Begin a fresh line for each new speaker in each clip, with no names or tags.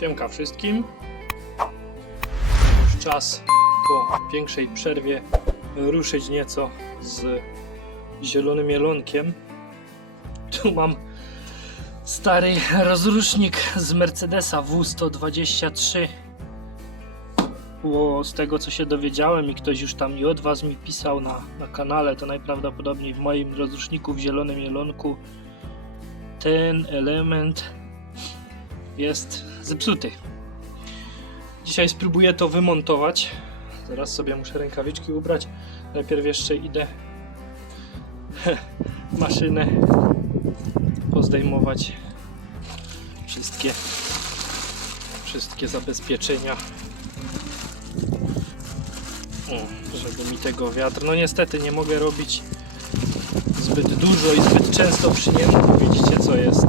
Siemka wszystkim. Już czas po większej przerwie ruszyć nieco z zielonym jelonkiem. Tu mam stary rozrusznik z Mercedesa W123. Bo z tego co się dowiedziałem i ktoś już tam i od was mi pisał na, na kanale, to najprawdopodobniej w moim rozruszniku w zielonym jelonku ten element jest zepsuty. Dzisiaj spróbuję to wymontować. Zaraz sobie muszę rękawiczki ubrać. Najpierw jeszcze idę maszynę pozdejmować wszystkie wszystkie zabezpieczenia. O, żeby mi tego wiatr. No niestety nie mogę robić zbyt dużo i zbyt często przy nim. Widzicie co jest.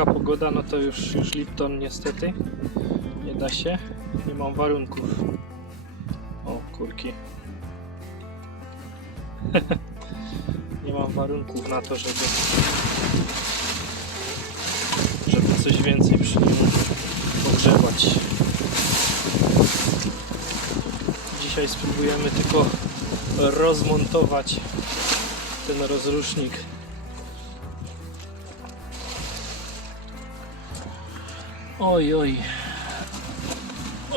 Brzydka pogoda, no to już, już Lipton niestety nie da się. Nie mam warunków. O, kurki. nie mam warunków na to, żeby żeby coś więcej przy nim pogrzewać. Dzisiaj spróbujemy tylko rozmontować ten rozrusznik. Oj, oj.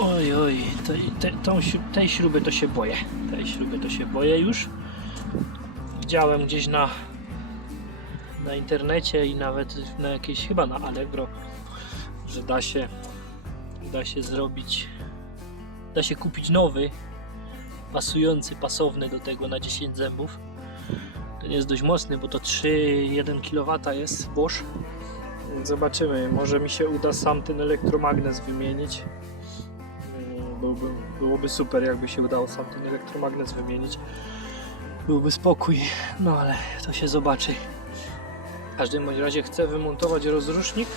Oj, oj. Tej, te, tą, tej śruby to się boję. Tej śruby to się boję już. Widziałem gdzieś na na internecie i nawet na jakieś chyba na Allegro, że da się da się zrobić da się kupić nowy pasujący, pasowny do tego na 10 zębów. Ten jest dość mocny, bo to 3,1 kW jest Bosch. Zobaczymy, może mi się uda sam ten elektromagnes wymienić. Mm, Byłby, byłoby super, jakby się udało sam ten elektromagnes wymienić. Byłby spokój, no ale to się zobaczy. W każdym bądź razie chcę wymontować rozrusznik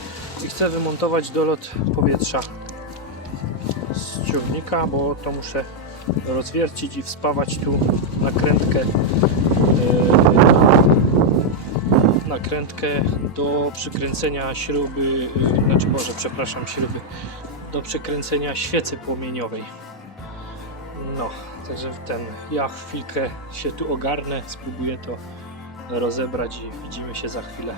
i chcę wymontować dolot powietrza z ciągnika, bo to muszę rozwiercić i wspawać tu nakrętkę yy, nakrętkę do przykręcenia śruby, yy, znaczy Boże, przepraszam, śruby do przykręcenia świecy płomieniowej. No, także w ten ja chwilkę się tu ogarnę, spróbuję to rozebrać i widzimy się za chwilę.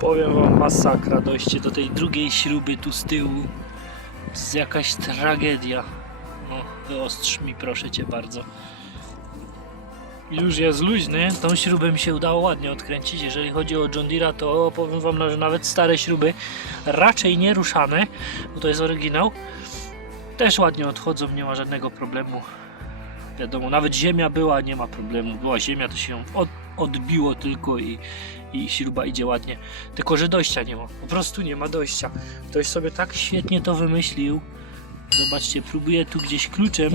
Powiem wam masakra, dojście do tej drugiej śruby tu z tyłu. To jest jakaś tragedia. No, wyostrz mi proszę cię bardzo. Już jest luźny, tą śrubę mi się udało ładnie odkręcić. Jeżeli chodzi o John Deere'a, to powiem wam, że nawet stare śruby, raczej nie ruszane, bo to jest oryginał, też ładnie odchodzą, nie ma żadnego problemu. Wiadomo, nawet ziemia była, nie ma problemu. Była ziemia, to się od, odbiło tylko i, i śruba idzie ładnie. Tylko, że dojścia nie ma. Po prostu nie ma dojścia. Ktoś sobie tak świetnie to wymyślił. Zobaczcie, próbuję tu gdzieś kluczem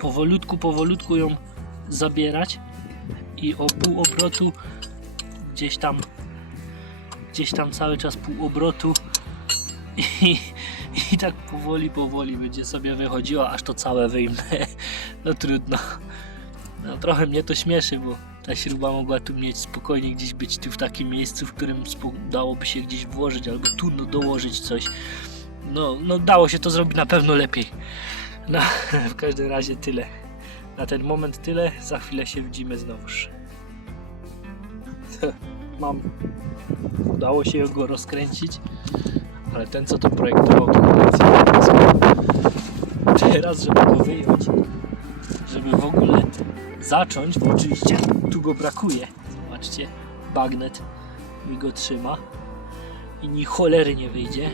powolutku, powolutku ją zabierać i o pół obrotu gdzieś tam gdzieś tam cały czas pół obrotu i, i tak powoli, powoli będzie sobie wychodziła, aż to całe wyjmę. No trudno. No trochę mnie to śmieszy, bo ta śruba mogła tu mieć spokojnie gdzieś być tu w takim miejscu, w którym dałoby się gdzieś włożyć, albo tu no, dołożyć coś. No, no dało się to zrobić na pewno lepiej. No, w każdym razie tyle. Na ten moment tyle, za chwilę się widzimy znowuż. Mam. Udało się go rozkręcić, ale ten co to projektował to. Teraz, żeby go wyjąć, żeby w ogóle zacząć, bo oczywiście tu go brakuje. Zobaczcie, bagnet mi go trzyma i ni cholery nie wyjdzie.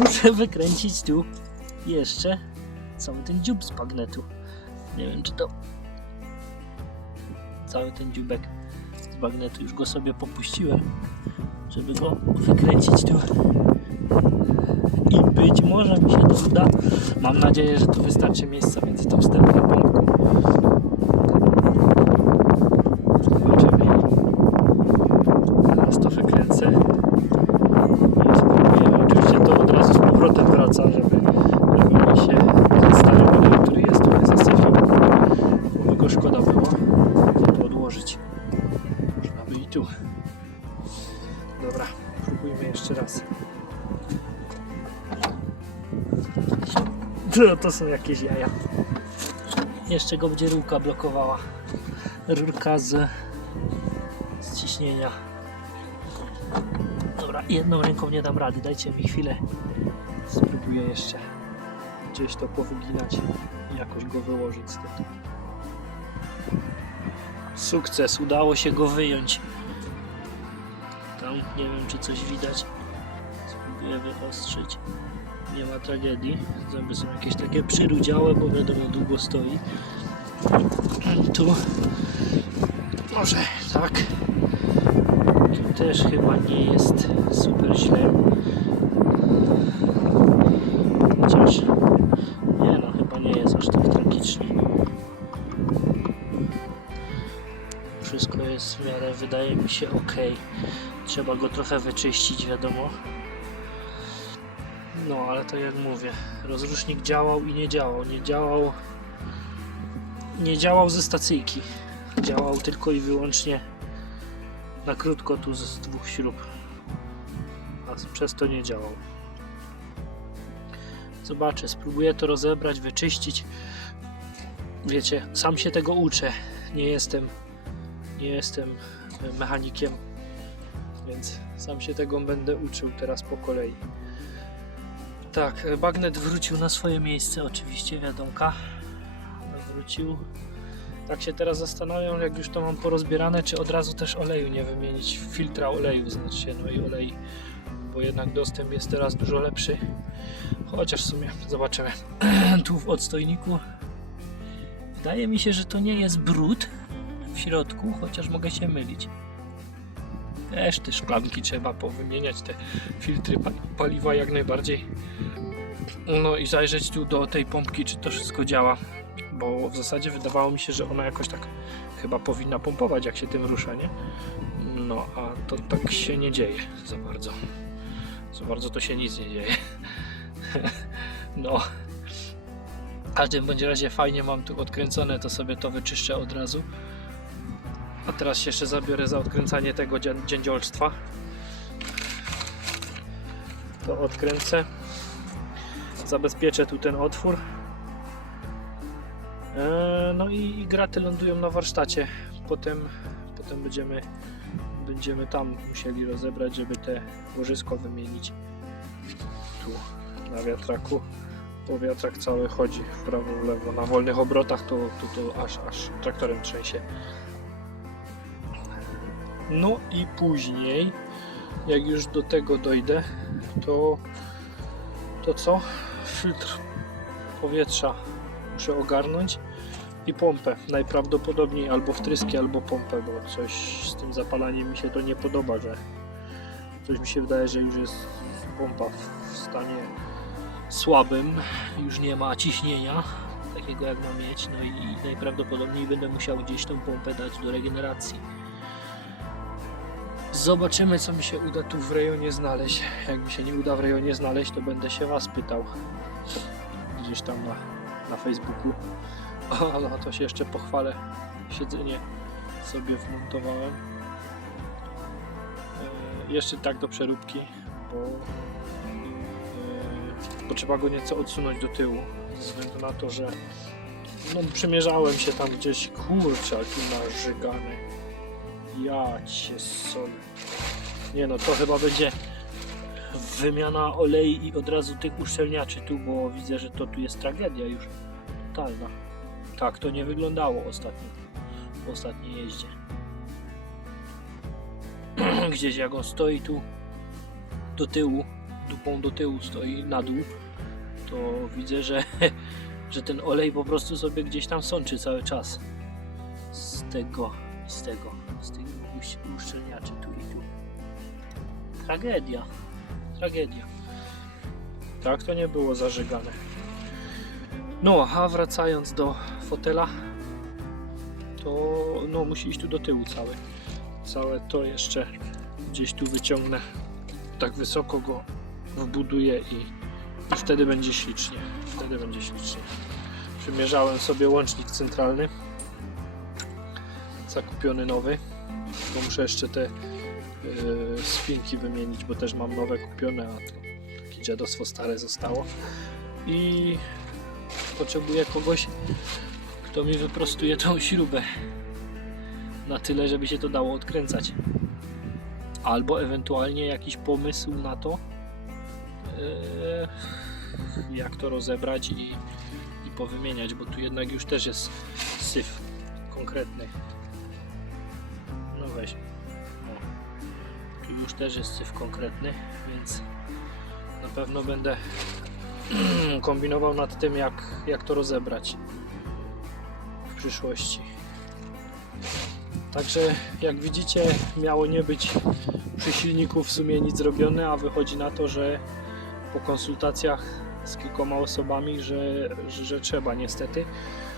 Muszę wykręcić tu jeszcze cały ten dziób z bagnetu. Nie wiem, czy to cały ten dziubek z bagnetu już go sobie popuściłem, żeby go wykręcić tu. I być może mi się to uda. Mam nadzieję, że tu wystarczy miejsca między tą wstępną pompką. Dobra, Spróbujmy jeszcze raz. To, to są jakieś jaja. Jeszcze go będzie rurka blokowała. Rurka z, z ciśnienia. Dobra, jedną ręką nie dam rady. Dajcie mi chwilę. Spróbuję jeszcze gdzieś to powyginać i jakoś go wyłożyć stąd. Sukces, udało się go wyjąć. Nie wiem czy coś widać. Spróbuję wyostrzyć. Nie ma tragedii. Zęby są jakieś takie przyrudziałe, bo wiadomo długo stoi. Tu może tak. Też chyba nie jest super źle. Chociaż nie no, chyba nie jest aż tak tragicznie. Wszystko jest w miarę, wydaje mi się, ok. Trzeba go trochę wyczyścić, wiadomo. No, ale to jak mówię, rozrusznik działał i nie działał. Nie działał. Nie działał ze stacyjki. Działał tylko i wyłącznie na krótko tu z dwóch śrub. A przez to nie działał. Zobaczę, spróbuję to rozebrać, wyczyścić. Wiecie, sam się tego uczę. Nie jestem nie jestem mechanikiem, więc sam się tego będę uczył teraz po kolei. Tak, bagnet wrócił na swoje miejsce, oczywiście, wiadomka. Wrócił. Tak się teraz zastanawiam, jak już to mam porozbierane, czy od razu też oleju nie wymienić, filtra oleju, znaczy, no i olej, bo jednak dostęp jest teraz dużo lepszy. Chociaż w sumie zobaczymy. tu w odstojniku wydaje mi się, że to nie jest brud, w środku, chociaż mogę się mylić. Też te szklanki trzeba powymieniać, te filtry pa- paliwa jak najbardziej. No i zajrzeć tu do tej pompki, czy to wszystko działa. Bo w zasadzie wydawało mi się, że ona jakoś tak chyba powinna pompować, jak się tym rusza, nie? No, a to tak się nie dzieje za bardzo. Za bardzo to się nic nie dzieje. no. W każdym bądź razie fajnie mam tu odkręcone, to sobie to wyczyszczę od razu. A teraz się jeszcze zabiorę za odkręcanie tego dzię- dziędziolstwa. To odkręcę. Zabezpieczę tu ten otwór. Eee, No i, i graty lądują na warsztacie. Potem, potem będziemy, będziemy tam musieli rozebrać, żeby te łożysko wymienić. Tu na wiatraku. Bo wiatrak cały chodzi w prawo, w lewo. Na wolnych obrotach to, to, to aż, aż traktorem trzęsie. No i później, jak już do tego dojdę, to, to co? Filtr powietrza muszę ogarnąć i pompę. Najprawdopodobniej albo wtryski, albo pompę, bo coś z tym zapalaniem mi się to nie podoba, że coś mi się wydaje, że już jest pompa w stanie słabym, już nie ma ciśnienia takiego jak ma mieć, no i najprawdopodobniej będę musiał gdzieś tą pompę dać do regeneracji. Zobaczymy, co mi się uda tu w rejonie znaleźć. Jak mi się nie uda w rejonie znaleźć, to będę się Was pytał. Gdzieś tam na, na Facebooku. O, no to się jeszcze pochwalę. Siedzenie sobie wmontowałem. E, jeszcze tak do przeróbki, bo, e, bo trzeba go nieco odsunąć do tyłu. Ze względu na to, że no, przymierzałem się tam gdzieś. Kurczę, jaki narzygany. Ja cię sol. Nie no, to chyba będzie wymiana olei i od razu tych uszczelniaczy tu, bo widzę, że to tu jest tragedia już totalna. Tak to nie wyglądało ostatnio, w ostatniej jeździe. Gdzieś jak on stoi tu do tyłu, dupą do tyłu stoi na dół, to widzę, że, że ten olej po prostu sobie gdzieś tam sączy cały czas. Z tego, z tego, uś- uszczelniaczy tu i tu. Tragedia, tragedia. Tak to nie było zażegane. No, a wracając do fotela, to no, musi iść tu do tyłu całe. Całe to jeszcze gdzieś tu wyciągnę. Tak wysoko go wbuduję i, i wtedy będzie ślicznie. Wtedy będzie ślicznie. Przymierzałem sobie łącznik centralny. Zakupiony nowy. Muszę jeszcze te yy, spinki wymienić, bo też mam nowe kupione, a to takie dziadostwo stare zostało. I potrzebuję kogoś, kto mi wyprostuje tą śrubę na tyle, żeby się to dało odkręcać. Albo ewentualnie jakiś pomysł na to, yy, jak to rozebrać i, i powymieniać, bo tu jednak już też jest syf konkretny. Już też jest syf konkretny, więc na pewno będę kombinował nad tym, jak, jak to rozebrać w przyszłości. Także jak widzicie, miało nie być przy silniku w sumie nic zrobione, a wychodzi na to, że po konsultacjach z kilkoma osobami, że, że, że trzeba niestety.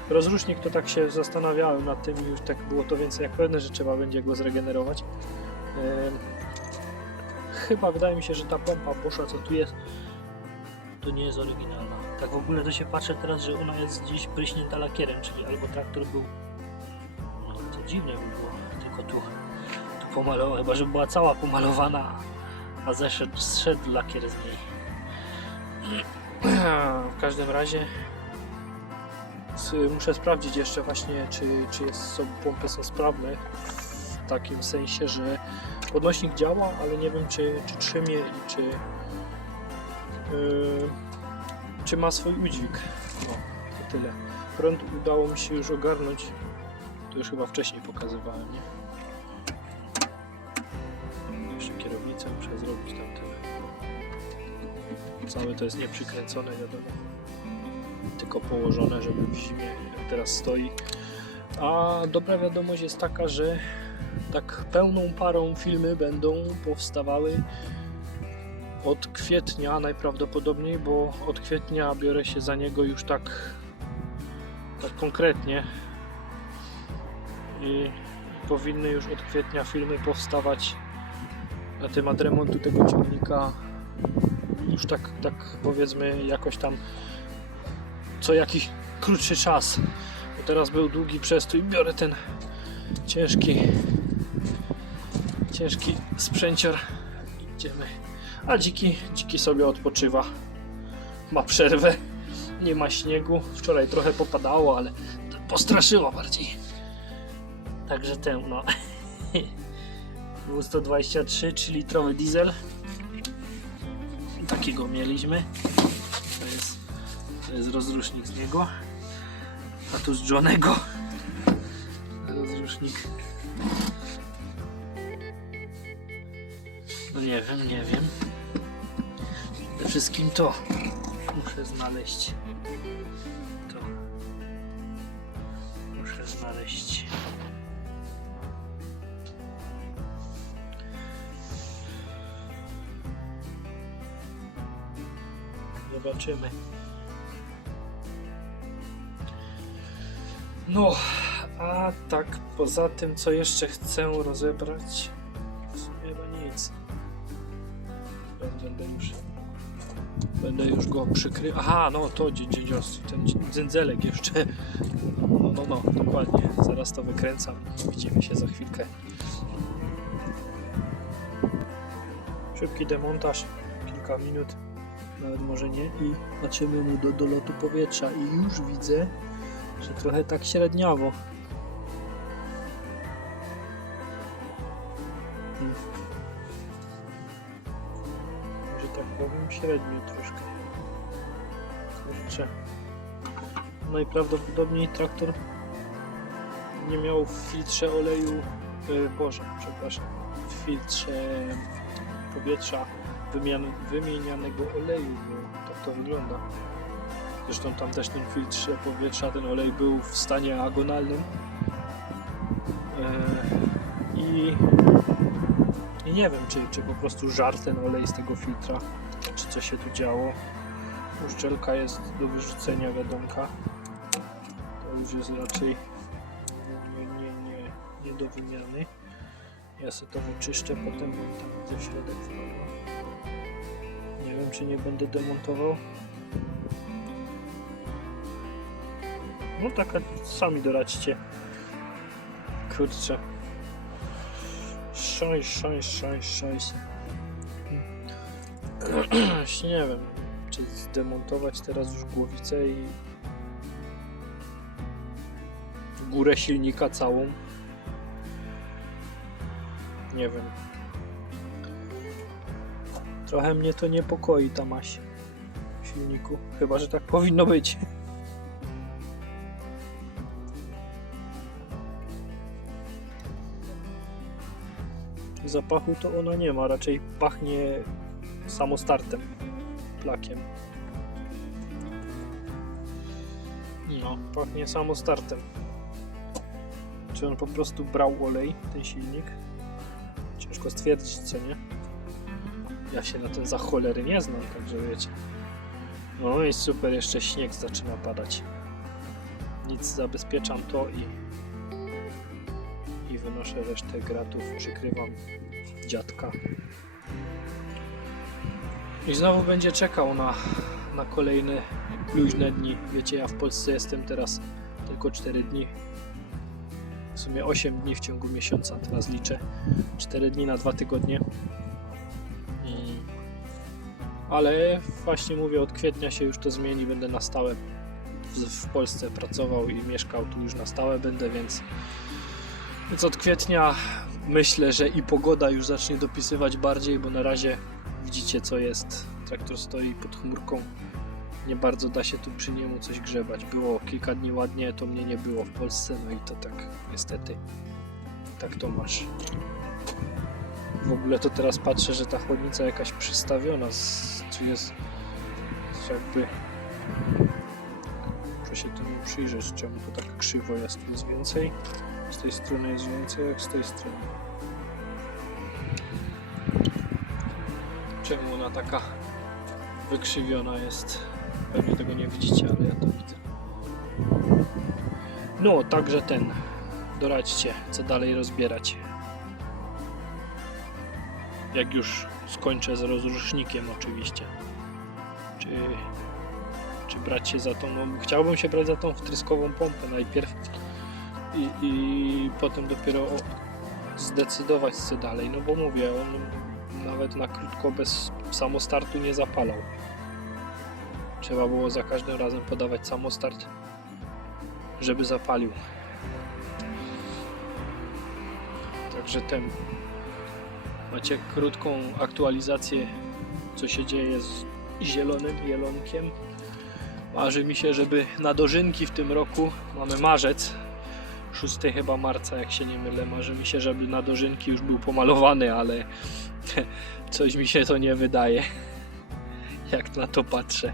Rozrusznik to tak się zastanawiałem nad tym już tak było to więcej jak pewne, że trzeba będzie go zregenerować. Chyba wydaje mi się, że ta pompa poszła co tu jest, to nie jest oryginalna. Tak w ogóle to się patrzę teraz, że ona jest gdzieś pryśnięta lakierem, czyli albo traktor był no to dziwne by było, tylko tu, tu pomalował, chyba że była cała pomalowana, a zeszedł, zszedł lakier z niej. W każdym razie muszę sprawdzić jeszcze właśnie, czy, czy jest, są, pompy są sprawne w takim sensie, że podnośnik działa, ale nie wiem czy, czy trzymie i czy yy, czy ma swój udźwig. No, to tyle. Prąd udało mi się już ogarnąć. To już chyba wcześniej pokazywałem, nie? Jeszcze kierownicę muszę zrobić tam tyle. Całe to jest nieprzykręcone, wiadomo. Tylko położone, żeby w zimie teraz stoi. A dobra wiadomość jest taka, że tak pełną parą filmy będą powstawały od kwietnia najprawdopodobniej, bo od kwietnia biorę się za niego już tak, tak konkretnie. I powinny już od kwietnia filmy powstawać na temat remontu tego ciągnika. Już tak, tak powiedzmy jakoś tam co jakiś krótszy czas. Bo teraz był długi przestój. Biorę ten ciężki ciężki sprzęcior. Idziemy. A dziki, dziki sobie odpoczywa. Ma przerwę. Nie ma śniegu. Wczoraj trochę popadało, ale postraszyło bardziej. Także ten, no. Był 123 3 litrowy diesel. Takiego mieliśmy. To jest, to jest rozrusznik z niego. A tu z Johnego. Rozrusznik. No nie wiem, nie wiem. Przede wszystkim to muszę znaleźć. To muszę znaleźć. Zobaczymy. No, a tak poza tym, co jeszcze chcę rozebrać, przykrył. Aha, no to dzie- dzieciostwo, ten dzędzelek jeszcze. No, no, dokładnie. Zaraz to wykręcam. Widzimy się za chwilkę. Szybki demontaż, kilka minut, nawet może nie. I patrzymy mu do dolotu powietrza i już widzę, że trochę tak średniowo. Hmm. Że tak powiem średnio troszkę. Kurczę. Najprawdopodobniej traktor nie miał w filtrze oleju, e, Boże, przepraszam, w filtrze powietrza wymian, wymienianego oleju, bo tak to wygląda. Zresztą tam też ten filtrze powietrza, ten olej był w stanie agonalnym. E, I, I nie wiem, czy, czy po prostu żar ten olej z tego filtra, czy co się tu działo. Uszczelka jest do wyrzucenia, wiadomka. To już jest raczej nie, nie, nie, nie do wymiany. Ja sobie to wyczyszczę potem, tam widzę środek. Nie wiem, czy nie będę demontował. No taka, sami doradźcie. Kurczę. szajs, szajs, szajs, szajs. Właśnie nie wiem, czy zdemontować teraz już głowicę i górę silnika całą. Nie wiem. Trochę mnie to niepokoi ta maść w silniku. Chyba, że tak powinno być. Zapachu to ona nie ma, raczej pachnie samostartem, plakiem. No, pachnie samostartem. Czy on po prostu brał olej, ten silnik? Ciężko stwierdzić, co nie? Ja się na tym za cholery nie znam, także wiecie. No i super, jeszcze śnieg zaczyna padać. Nic, zabezpieczam to i i wynoszę resztę gratów, przykrywam dziadka. I znowu będzie czekał na, na kolejne luźne dni. Wiecie, ja w Polsce jestem teraz tylko 4 dni. W sumie 8 dni w ciągu miesiąca, teraz liczę. 4 dni na 2 tygodnie. I... Ale właśnie mówię, od kwietnia się już to zmieni, będę na stałe w, Polsce pracował i mieszkał tu już na stałe będę, więc więc od kwietnia myślę, że i pogoda już zacznie dopisywać bardziej, bo na razie widzicie co jest. Traktor stoi pod chmurką. Nie bardzo da się tu przy niemu coś grzebać. Było kilka dni ładnie, to mnie nie było w Polsce, no i to tak niestety. Tak to masz. W ogóle to teraz patrzę, że ta chłodnica jakaś przystawiona, czy jest jest jakby... Muszę się temu przyjrzeć, czemu to tak krzywo jest. Tu jest więcej. Z tej strony jest więcej jak z tej strony. Czemu ona taka wykrzywiona jest? Pewnie tego nie widzicie, ale ja to widzę. No, także ten. Doradźcie, co dalej rozbierać. Jak już skończę z rozrusznikiem oczywiście. Czy, czy brać się za tą... No, chciałbym się brać za tą wtryskową pompę najpierw i, i potem dopiero zdecydować co dalej, no bo mówię, on nawet na krótko bez samostartu nie zapalał. Trzeba było za każdym razem podawać samostart, żeby zapalił. Także ten macie krótką aktualizację, co się dzieje z zielonym jelonkiem. Marzy mi się, żeby na dożynki w tym roku, mamy marzec, 6 chyba marca, jak się nie mylę. Marzy mi się, żeby na dożynki już był pomalowany, ale coś mi się to nie wydaje. Jak na to patrzę.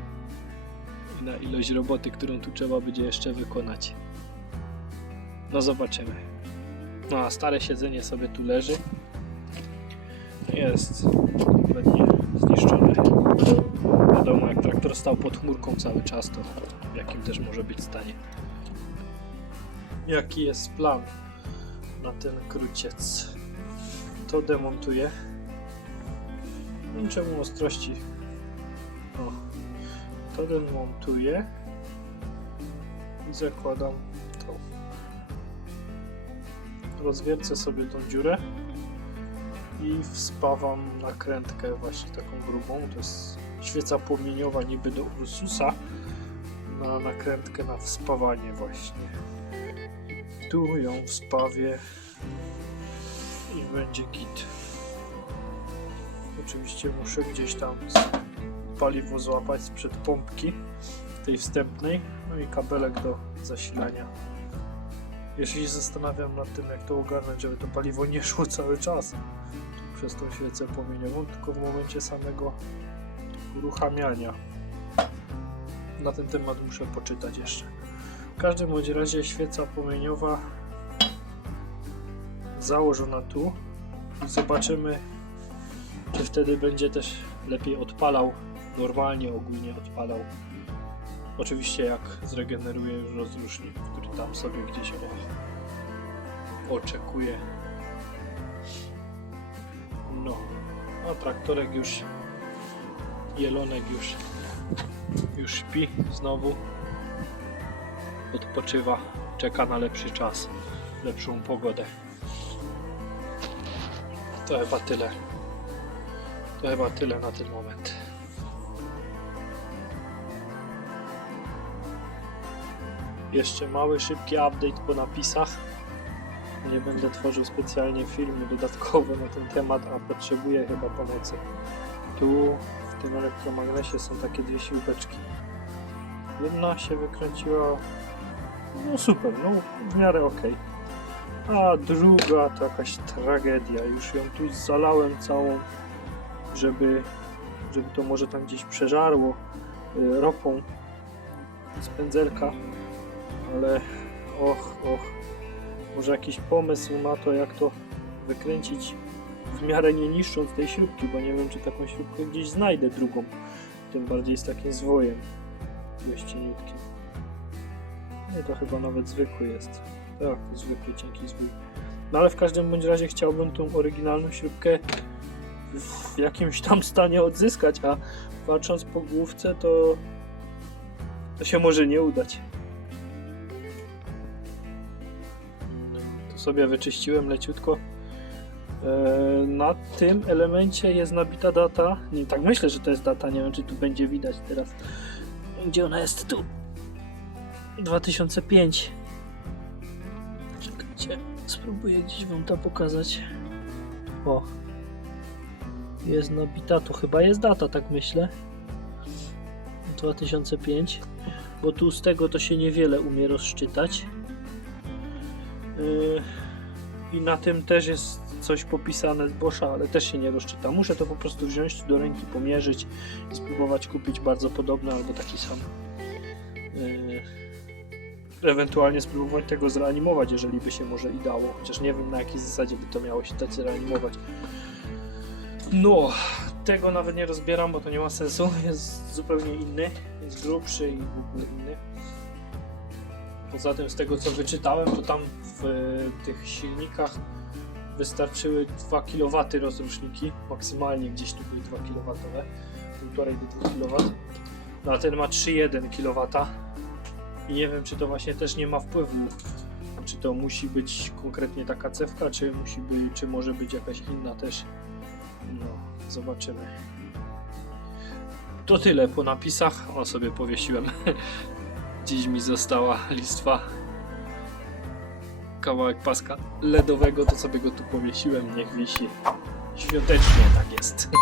I na ilość roboty, którą tu trzeba będzie jeszcze wykonać. No zobaczymy. No a stare siedzenie sobie tu leży. Jest kompletnie zniszczone. Wiadomo, jak traktor stał pod chmurką cały czas, to w jakim też może być stanie jaki jest plan na ten kruciec. To demontuję. Czemu ostrości. O. To demontuję i zakładam to. Rozwiercę sobie tą dziurę i wspawam nakrętkę właśnie taką grubą. To jest świeca płomieniowa niby do Ursusa na nakrętkę na wspawanie właśnie tu ją wspawię i będzie git. Oczywiście muszę gdzieś tam paliwo złapać sprzed pompki tej wstępnej, no i kabelek do zasilania. Jeszcze się zastanawiam nad tym, jak to ogarnąć, żeby to paliwo nie szło cały czas przez tą świecę płomieniową, tylko w momencie samego uruchamiania. Na ten temat muszę poczytać jeszcze. W każdym bądź razie świeca płomieniowa założona tu. I zobaczymy czy wtedy będzie też lepiej odpalał normalnie ogólnie odpalał. Oczywiście jak zregeneruje rozrusznik który tam sobie gdzieś oczekuje. No a traktorek już jelonek już już śpi znowu odpoczywa, czeka na lepszy czas, lepszą pogodę. To chyba tyle. To chyba tyle na ten moment. Jeszcze mały, szybki update po napisach. Nie będę tworzył specjalnie filmu dodatkowo na ten temat, a potrzebuję chyba pomocy. Tu w tym elektromagnesie są takie dwie śrubeczki. Jedna się wykręciła no super, no w miarę okej. A druga to jakaś tragedia. Już ją tu zalałem całą, żeby, żeby to może tam gdzieś przeżarło y, ropą z pędzelka. Ale och, och, może jakiś pomysł na to, jak to wykręcić w miarę nie niszcząc tej śrubki, bo nie wiem, czy taką śrubkę gdzieś znajdę drugą. Tym bardziej z takim zwojem dość. Nie, to chyba nawet zwykły jest. Tak, to zwykły, cienki zwój. No ale w każdym bądź razie chciałbym tą oryginalną śrubkę w jakimś tam stanie odzyskać, a patrząc po główce to to się może nie udać. Tu sobie wyczyściłem leciutko. Eee, Na tym elemencie jest nabita data. Nie, tak myślę, że to jest data. Nie wiem, czy tu będzie widać teraz. Gdzie ona jest? Tu. 2005. Czekajcie, spróbuję gdzieś wam to pokazać. O. Jest nabita, to chyba jest data, tak myślę. 2005. Bo tu z tego to się niewiele umie rozczytać. Yy, I na tym też jest coś popisane z Boscha, ale też się nie rozczyta. Muszę to po prostu wziąć do ręki, pomierzyć i spróbować kupić bardzo podobny albo taki sam. Ewentualnie spróbować tego zreanimować, jeżeli by się może i dało. Chociaż nie wiem na jakiej zasadzie by to miało się tak zreanimować. No, tego nawet nie rozbieram, bo to nie ma sensu. Jest zupełnie inny, jest grubszy i w ogóle inny. Poza tym, z tego co wyczytałem, to tam w e, tych silnikach wystarczyły 2 kW rozruszniki, maksymalnie gdzieś tu były 2 kW, 1,5 do 2 kW. No a ten ma 3,1 kW. I nie wiem, czy to właśnie też nie ma wpływu. Czy to musi być konkretnie taka cewka, czy musi być, czy może być jakaś inna też. No, zobaczymy. To tyle po napisach. O sobie powiesiłem. Dziś mi została listwa. Kawałek paska LEDowego, to sobie go tu powiesiłem. Niech wisi. Świątecznie tak jest.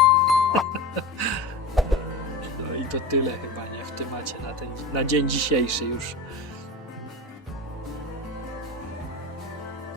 No i to tyle chyba temacie na, ten, na dzień dzisiejszy już.